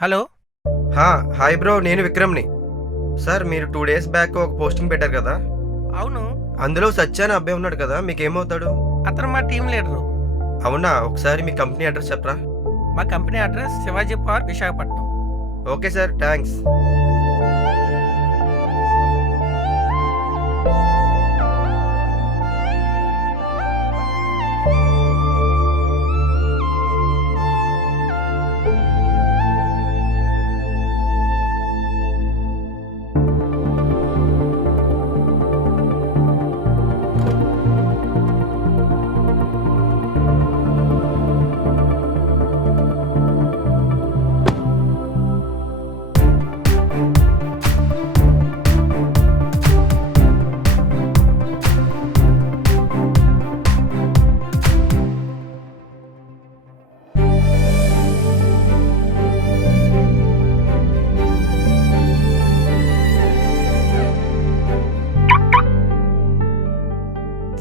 Hello. Hi bro, నేను విక్రమ్ని. Sir, మీరు 2 days back ఒక పోస్టింగ్ పెట్టారు కదా, అవును, అందులో సత్య అనే అబ్బాయి ఉన్నాడు కదా, మీకేమవుతాడు? అతను మా టీం లీడరు. అవునా? ఒకసారి మీ కంపెనీ అడ్రస్ చెప్పరా? మా company address Shivaji park, Visakhapatnam. Okay sir, thanks.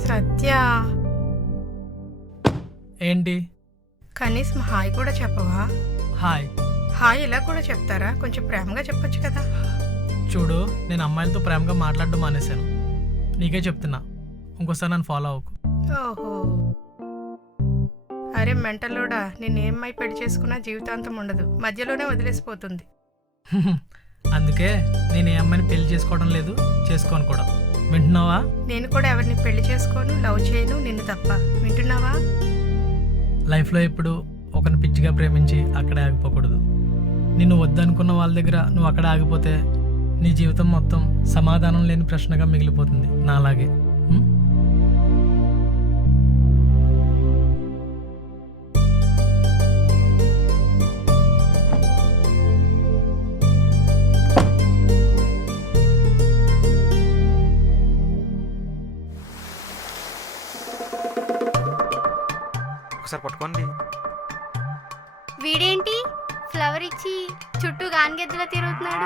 Satya, ఏంటి? కనీసం హాయ్ కూడా చెప్పవా? హాయ్. హాయ్ ఇలా కూడా చెప్తారా? కొంచెం ప్రేమగా చెప్పొచ్చు కదా. చూడు, నేను అమ్మాయిలతో ప్రేమగా మాట్లాడడం మానేశాను. నీకే చెప్తున్నా, ఇంకోసారి నన్ను ఫాలో అవ్వకు. ఓహో, అరే మెంటల్లోడా, నిన్నేమై పెళ్లి చేసుకున్నా జీవితాంతం ఉండదు, మధ్యలోనే వదిలేసిపోతుంది. అందుకే నేను ఏ అమ్మాయిని పెళ్లి చేసుకోవడం లేదు, చేసుకోను కూడా. వింటున్నావా? నేను కూడా ఎవరిని పెళ్లి చేసుకోను, లవ్ చేయను, నిన్ను తప్ప. వింటున్నావా? లైఫ్లో ఎప్పుడు ఒకరిని పిచ్చిగా ప్రేమించి అక్కడే ఆగిపోకూడదు. నిన్ను వద్దనుకున్న వాళ్ళ దగ్గర నువ్వు అక్కడ ఆగిపోతే నీ జీవితం మొత్తం సమాధానం లేని ప్రశ్నగా మిగిలిపోతుంది, నాలాగే. ఒకసారి పట్టుకోండి. వీడేంటి ఫ్లవర్ ఇచ్చి చుట్టూ గానిగెద్దులా తిరుగుతున్నాడు?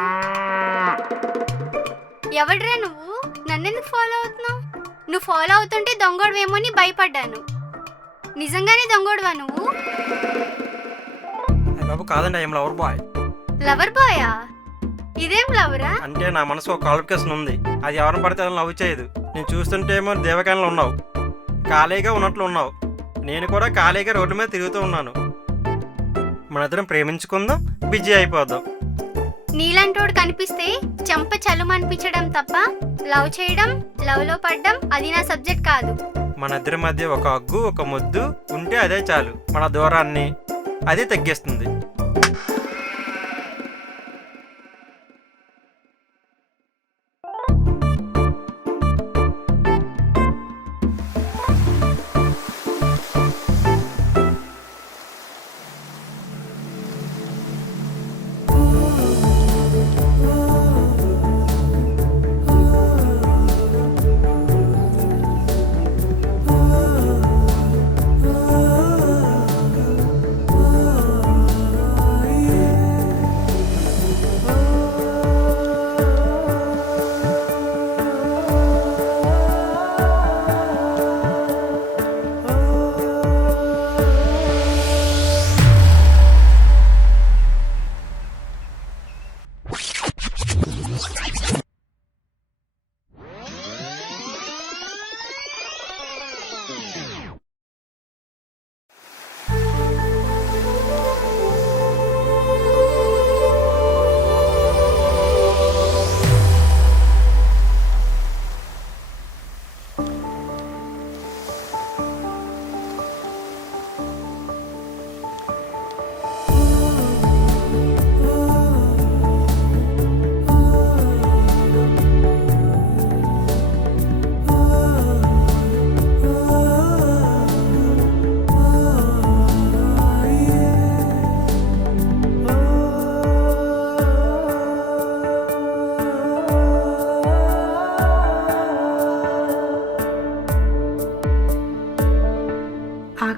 ఎవడ్రా నువ్వు? నన్నెందుకు ఫాలో అవుతున్నావు? నువ్వు ఫాలో అవుతుంటే దొంగోడువేమో అని భయపడ్డాను. నిజంగానే దొంగోడువా నువ్వు? బాబు కాదండి, ఐఎమ్ లవర్ బాయ్. లవర్ బాయా? ఇదేం లవరా? అంటే నా మనసు ఒక క్వాలిఫికేషన్ ఉంది, అది ఎవరిని పడితే అలా లవ్ చేయదు. నేను చూస్తుంటే ఏమో దేవకాయంలో ఉన్నావు, ఖాళీగా ఉన్నట్లు ఉన్నావు. నేను కూడా ఖాళీగా రోడ్డు మీద తిరుగుతూ ఉన్నాను. మన ఇద్దరం ప్రేమించుకుందాం, బిజీ అయిపోదాం. నీలాంటోడు కనిపిస్తే చంప చలుమనిపించడం తప్ప లవ్ చేయడం, లవ్లో పడ్డం అది నా సబ్జెక్ట్ కాదు. మన ఇద్దరి మధ్య ఒక హగ్గు, ఒక ముద్దు ఉంటే అదే చాలు, మన దూరాన్ని అదే తగ్గిస్తుంది.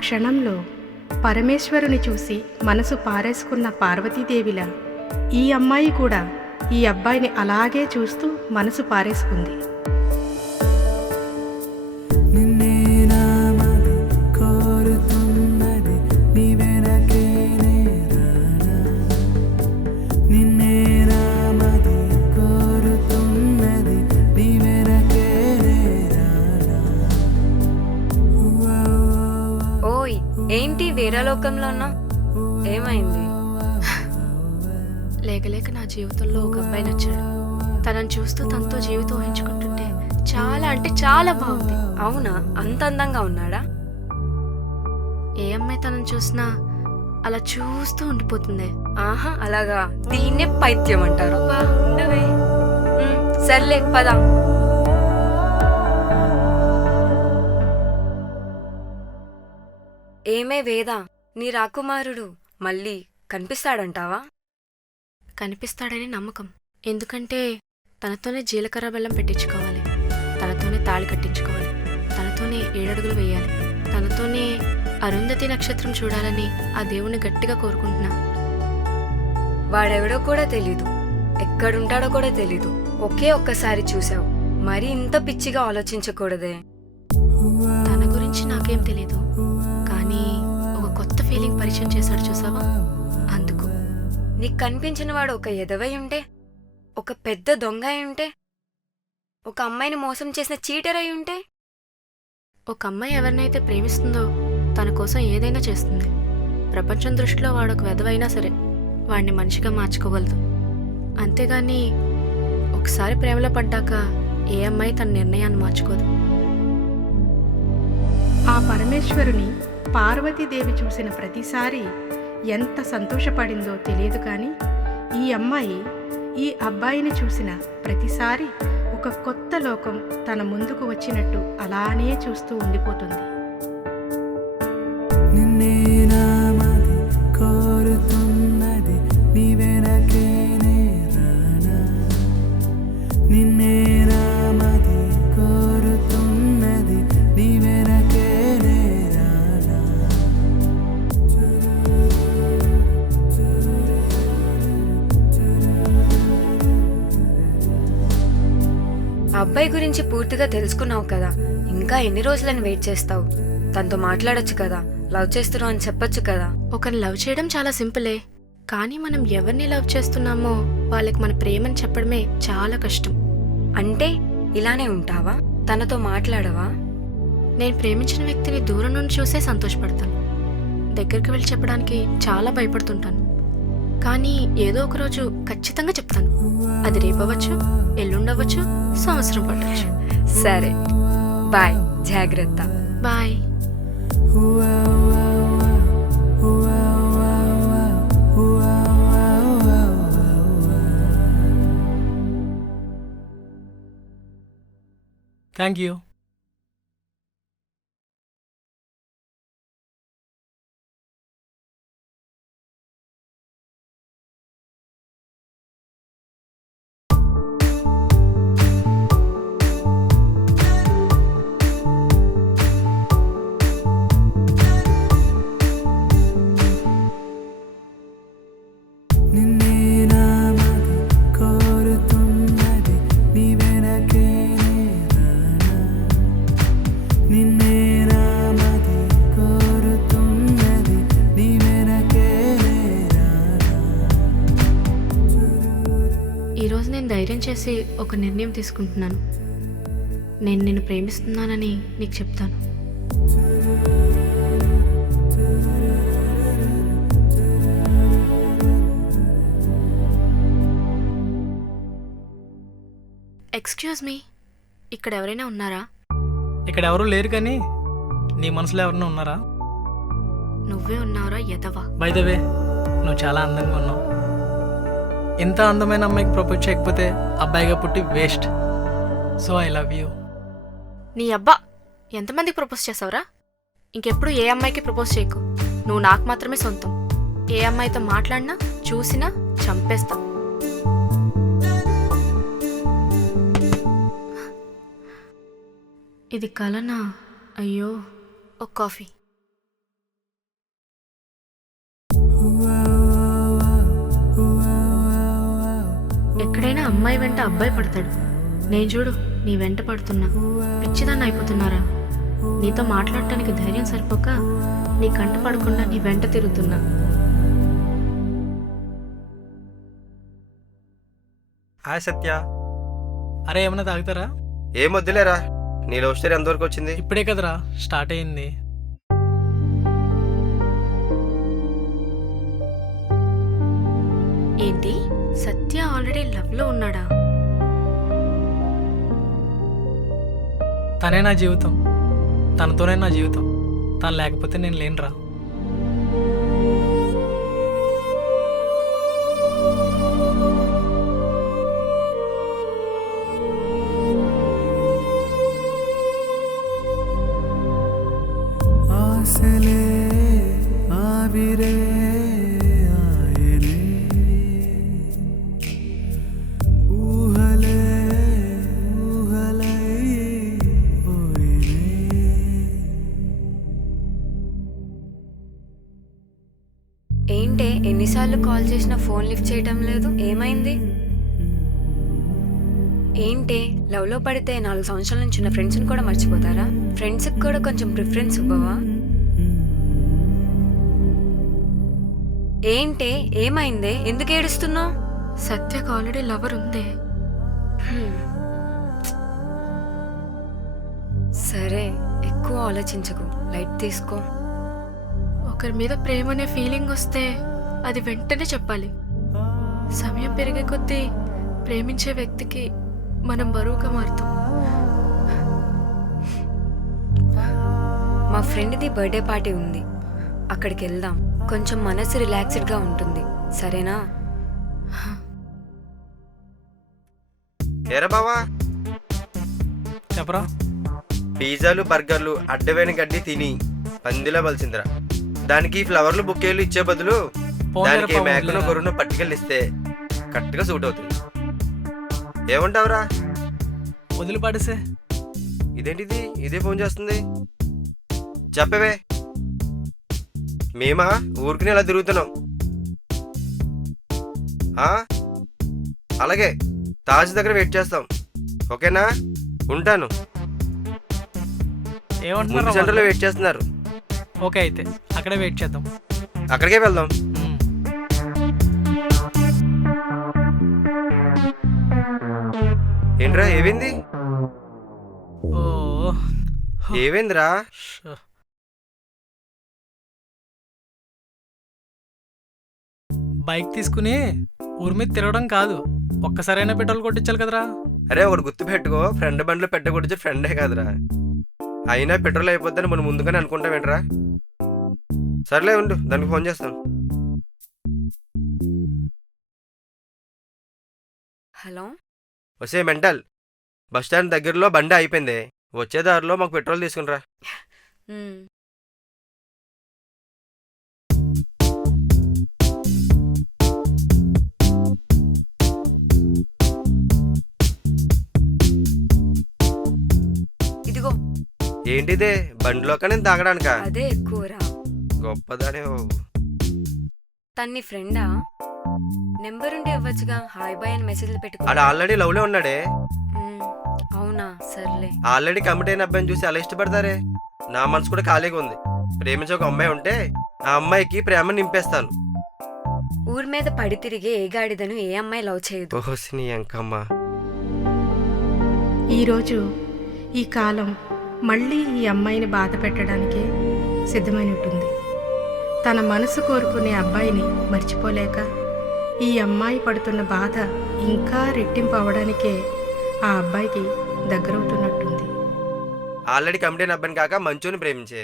క్షణంలో పరమేశ్వరుని చూసి మనసు పారేసుకున్న పార్వతీదేవిలా ఈ అమ్మాయి కూడా ఈ అబ్బాయిని అలాగే చూస్తూ మనసు పారేసుకుంది. ఓయ్ ఏంటి వేరే లోకంలో ఉన్నావు? ఏమైంది? లేకలేక నా జీవితంలో ఒక అబ్బాయి నచ్చాడు. తనని చూస్తూ తనతో జీవితం ఊహించుకుంటుంటే చాలా అంటే చాలా బాగుంది. అవునా? అంత అందంగా ఉన్నాడా? ఏ అమ్మాయి తనని చూసినా అలా చూస్తూ ఉండిపోతుంది. ఆహా అలాగా, దీన్నే పైత్యం అంటారు. బా ఉండవే. సర్లే పద. ఏమే వేద, నీ రాకుమారుడు మళ్ళీ కనిపిస్తాడంటావా? కనిపిస్తాడని నమ్మకం. ఎందుకంటే తనతోనే జీలకర్ర బెల్లం పెట్టించుకోవాలి, తనతోనే తాళి కట్టించుకోవాలి, తనతోనే 7 అడుగులు వేయాలి, తనతోనే అరుంధతి నక్షత్రం చూడాలని ఆ దేవుణ్ణి గట్టిగా కోరుకుంటున్నా. వాడెవడో కూడా తెలీదు, ఎక్కడుంటాడో కూడా తెలీదు. ఒకే ఒక్కసారి చూసావు, మరి ఇంత పిచ్చిగా ఆలోచించకూడదే. తన గురించి నాకేం తెలీదు, కానీ ఒక కొత్త ఫీలింగ్ పరిచయం చేశాడు చూసావా, అందుకు. నీకు కనిపించిన వాడు ఒక ఎదవై ఉంటే, ఒక పెద్ద దొంగ అయి ఉంటే, ఒక అమ్మాయిని మోసం చేసిన చీటర్ అయి ఉంటే, ఒక అమ్మాయి ఎవరినైతే ప్రేమిస్తుందో తన కోసం ఏదైనా చేస్తుంది. ప్రపంచం దృష్టిలో వాడొక వెధవైనా సరే వాడిని మనిషిగా మార్చుకోగలదు. అంతేగాని ఒకసారి ప్రేమలో పడ్డాక ఏ అమ్మాయి తన నిర్ణయాన్ని మార్చుకోదు. ఆ పరమేశ్వరుని పార్వతీదేవి చూసిన ప్రతిసారి ఎంత సంతోషపడిందో తెలియదు, కానీ ఈ అమ్మాయి ఈ అబ్బాయిని చూసిన ప్రతిసారి ఒక కొత్త లోకం తన ముందుకు వచ్చినట్టు అలానే చూస్తూ ఉండిపోతుంది. అబ్బాయి గురించి పూర్తిగా తెలుసుకున్నావు కదా, ఇంకా ఎన్ని రోజులని వెయిట్ చేస్తావు? తనతో మాట్లాడొచ్చు కదా, లవ్ చేస్తున్నావు అని చెప్పొచ్చు కదా. ఒకరిని లవ్ చేయడం చాలా సింపులే, కానీ మనం ఎవరిని లవ్ చేస్తున్నామో వాళ్ళకి మన ప్రేమని చెప్పడమే చాలా కష్టం. అంటే ఇలానే ఉంటావా? తనతో మాట్లాడవా? నేను ప్రేమించిన వ్యక్తిని దూరం నుండి చూసే సంతోషపడతాను. దగ్గరికి వెళ్ళి చెప్పడానికి చాలా భయపడుతుంటాను. కానీ ఏదో ఒక రోజు ఖచ్చితంగా చెప్తాను. అది రేపవచ్చు, ఎల్లుండవచ్చు, సంవత్సరం పట్టవచ్చు. సరే బాయ్, జాగ్రత్త. బాయ్. Thank you. ఈరోజు నేను ధైర్యం చేసి ఒక నిర్ణయం తీసుకుంటున్నాను. నేను నిన్ను ప్రేమిస్తున్నానని నీకు చెప్తాను. ఎక్స్క్యూజ్ మీ, ఇక్కడ ఎవరైనా ఉన్నారా? ఇక్కడ ఎవరూ లేరు, కానీ నీ మనసులో ఎవరైనా ఉన్నారా? నువ్వే ఉన్నారా ఎదవా? బై ద వే, నువ్వు చాలా అందంగా ఉన్నావు. ఇంత అందమైన అమ్మాయికి ప్రపోజ్ చేయకపోతే అబ్బాయిగా పుట్టి waste. So I love you. నీ అబ్బా, ఎంతమందికి ప్రపోజ్ చేసావురా? ఇంకెప్పుడు ఏ అమ్మాయికి ప్రపోజ్ చేయకు. నువ్వు నాకు మాత్రమే సొంతం. ఏ అమ్మాయితో మాట్లాడినా చూసినా చంపేస్తా. ఇది కలనా? అయ్యో, ఒక కాఫీ. ఎవరైనా అమ్మాయి వెంట అబ్బాయి పడతాడు. నేను చూడు నీ వెంట పడుతున్నా. పిచ్చిదాన్ని అయిపోతున్నారా? నీతో మాట్లాడటానికి ధైర్యం సరిపోక నీ కంట పడకుండా నీ వెంట తిరుగుతున్నా. హాయ్ సత్య. అరే ఏమన్నా తాగుతారా? ఏం వద్దులేరా. నీ లవ్ స్టోరీ ఎంతవరకు వచ్చింది? ఇప్పుడే కదరా స్టార్ట్ అయింది. ఏంటి సత్య ఆల్రెడీ లవ్లో ఉన్నాడా? తనే నా జీవితం, తనతోనే నా జీవితం. తను లేకపోతే నేను లేనురా. ఆశలే ఆవిరే ఆయనే ఊహలే ఊహలై పోయినే. ఏంటే ఎన్నిసార్లు కాల్ చేసినా ఫోన్ లిఫ్ట్ చేయటం లేదు? ఏమైంది? ఏంటే లవ్లో పడితే 4 సంవత్సరాల నుంచి ఉన్న ఫ్రెండ్స్ని కూడా మర్చిపోతారా? ఫ్రెండ్స్కి కూడా కొంచెం ప్రిఫరెన్స్ ఇవ్వవా? ఏంటే ఏమైందే? ఎందుకు ఏడుస్తున్నావు? సత్యకు ఆల్రెడీ లవర్ ఉందే. సరే ఎక్కువ ఆలోచించకు, లైట్ తీసుకో. ఒకరి మీద ప్రేమ అనే ఫీలింగ్ వస్తే అది వెంటనే చెప్పాలి. సమయం పెరిగే కొద్దీ ప్రేమించే వ్యక్తికి మనం బరువుగా మారుతాం. మా ఫ్రెండ్ది బర్త్డే పార్టీ ఉంది, అక్కడికి వెళ్దాం. కొంచెం మనసు రిలాక్స్డ్గా ఉంటుంది, సరేనా? ఏరా బావా, చెప్పరా? పిజ్జాలు బర్గర్లు అడ్డమైన గడ్డి తిని పందిలా బలిసిందిరా. దానికి ఫ్లవర్లు బుక్కేలు ఇచ్చే బదులు దానికి మేకను గొర్రెను పట్టుకెళ్ళి ఇస్తే కరెక్ట్గా సూట్ అవుతుంది. ఏమంటావురా? వదిలి పడేసే. ఇదేంటిది ఇదే ఫోన్ చేస్తుంది? చెప్పవే. మేమా ఊరికి ఇలా తిరుగుతున్నాం. అలాగే తాజ్ దగ్గర వెయిట్ చేస్తాం, ఓకేనా? ఉంటాను. ముందు ఏమంటున్నారు? సెంటర్లో వెయిట్ చేస్తున్నారు. ఓకే అయితే అక్కడే వెయిట్ చేద్దాం. అక్కడికే వెళ్దాం. ఉమ్. ఏంట్రా ఏమైంది? ఓ ఏమైందిరా? షో. బైక్ తీసుకుని ఊరి మీద తిరగడం కాదు, ఒక్కసారైనా పెట్రోల్ కొట్టించాలి కదరా. అరే ఒకటి గుర్తు పెట్టుకో, ఫ్రెండ్ బండ్లో పెట్టకూడదు, ఫ్రెండే కాదురా. అయినా పెట్రోల్ అయిపోద్దని మనం ముందుగానే అనుకుంటామేంట్రా? సర్లే ఉండు, దానికి ఫోన్ చేస్తాను. హలో, వసే మెంటల్, బస్ స్టాండ్ దగ్గరలో బండి అయిపోయింది, వచ్చే దారిలో మాకు పెట్రోల్ తీసుకునిరా. ఉమ్. ఇదిగో. ఏంటిదే బండిలోక నేను తాగడానికా? అదే ఎక్కువరా. గొప్పదానే. తన్ని ఫ్రెండా? నెంబర్ ఉంటే ఇవ్వచ్చుగా, హాయ్ బాయ్ అని మెసేజ్లు పెట్టుకో. ఆడ ఆల్రెడీ లవ్లో ఉన్నాడే. అవునా, సర్లే. ఆల్రెడీ కమిట్ అయిన అబ్బాయిని చూసి అలా ఇష్టపడతారే. నా మనసు కూడా ఖాళీగా ఉంది. ప్రేమించే ఒక అమ్మాయి ఉంటే ఆ అమ్మాయికి ప్రేమ నింపేస్తాను. ఊరి మీద పడి తిరిగే ఏ గాడిదను ఏ అమ్మాయి లవ్ చేయదు. ఓసిని అంకమ్మ. ఈరోజు ఈ కాలం మళ్ళీ ఈ అమ్మాయిని బాధ పెట్టడానికే సిద్ధమైనట్టుంది. తన మనసు కోరుకునే అబ్బాయిని మర్చిపోలేక ఈ అమ్మాయి పడుతున్న బాధ ఇంకా రెట్టింపు అవడానికే ఆ అబ్బాయికి దగ్గరవుతున్నట్టుంది. ఆల్రెడీ కమిట్ అయిన అబ్బాయిని కాక మంచోని ప్రేమించే.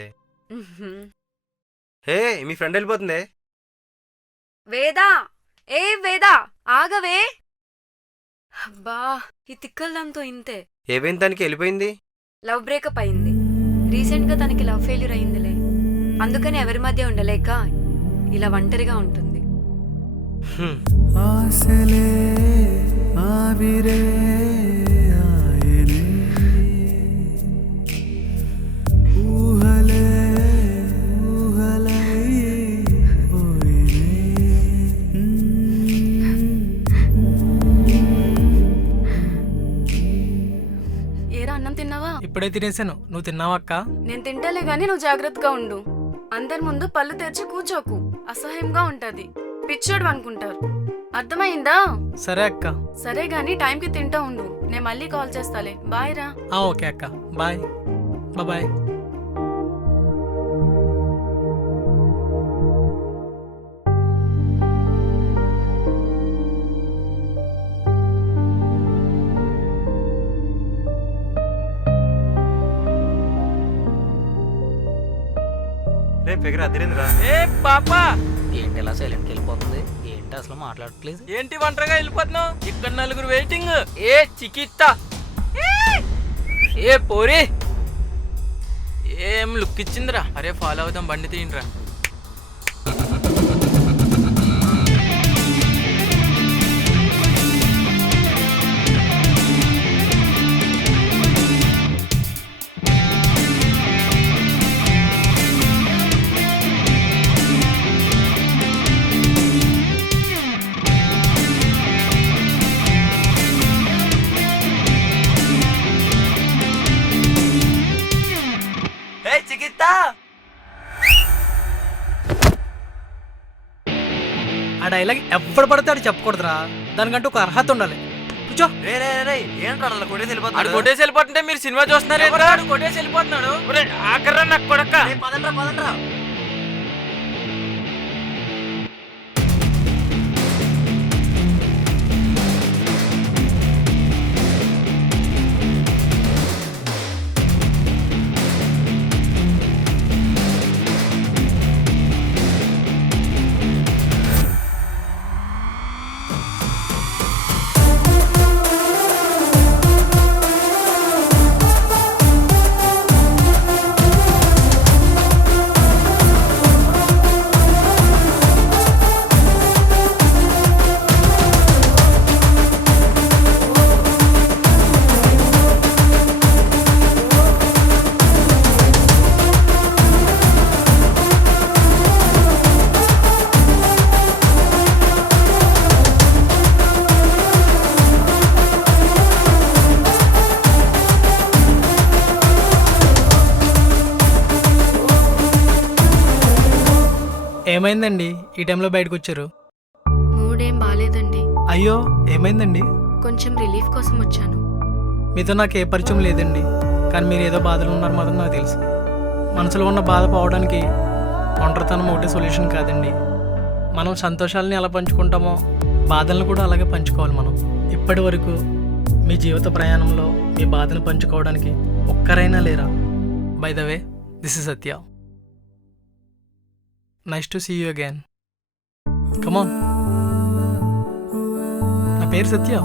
హే మీ ఫ్రెండ్ వెళ్ళిపోతుంది. వేదా, ఏ వేదా, ఆగవే. అబ్బా, ఈ తిక్కలదంతో ఇంతే. ఏవైంది తనకి వెళ్ళిపోయింది? లవ్ బ్రేకప్ అయింది. రీసెంట్గా తనకి లవ్ ఫెయిల్యూర్ అయిందిలే. అందుకని ఎవరి మధ్య ఉండలేక ఇలా ఒంటరిగా ఉంటుంది. ఆశలే ఆవిరే ఆయనే ఊహలే ఊహలై పోయినే. అన్నం తిన్నావా? ఇప్పుడే తినేసాను. నువ్వు తిన్నావా అక్క? నేను తింటాలే గాని నువ్వు జాగ్రత్తగా ఉండు. అందరి ముందు పళ్ళు తెరిచి కూర్చోకు, అసహ్యంగా ఉంటది. పిచ్చోడు అనుకుంటారు. అర్థమైందా? సరే అక్క. సరే గాని టైంకి తింటా ఉండు. నేను మళ్ళీ కాల్ చేస్తాలే. బాయ్ రా. ఓకే అక్క, బాయ్. బాయ్. రే ఫిగర్ అదిరిందిరా. ఏ పాపా, ఏంటి ఇలా సైలెంట్కి వెళ్ళిపోతుంది? ఏంటి అసలు మాట్లాడట్లేదు? ఏంటి ఒంటరిగా వెళ్ళిపోతున్నావు? ఇక్కడ నలుగురు వెయిటింగ్. ఏ చికిత్త, ఏ పోరి, ఏం లుక్ ఇచ్చిందిరా. అరే ఫాలో అవుతాం, బండి తీయండిరా. ఆ డైలాగ్ ఎప్పుడు పడితే అది చెప్పకూడదురా. దానికంటూ ఒక అర్హత ఉండాలి. కూర్చో. ఆడు కొట్టేసి వెళ్ళిపోతుంటే మీరు సినిమా చూస్తున్నారు. ఆడు కొట్టేసి వెళ్ళిపోతున్నాడు. ఆఖరా నాకు కొడక. ఏమైందండి ఈ టైంలో బయటకు వచ్చారు? మూడేం బాలేదండి. అయ్యో, ఏమైందండి? కొంచెం రిలీఫ్ కోసం వచ్చాను. మీతో నాకు ఏ పరిచయం లేదండి, కానీ మీరు ఏదో బాధలు ఉన్నారు మాత్రం నాకు తెలుసు. మనసులో ఉన్న బాధ పోవడానికి ఒంటరితనం ఒకటే సొల్యూషన్ కాదండి. మనం సంతోషాలని ఎలా పంచుకుంటామో బాధలను కూడా అలాగే పంచుకోవాలి మనం. ఇప్పటి వరకు మీ జీవిత ప్రయాణంలో మీ బాధను పంచుకోవడానికి ఒక్కరైనా లేరా? By the way, this is Satya. Nice to see you again. Come on. నా పేరు సత్య.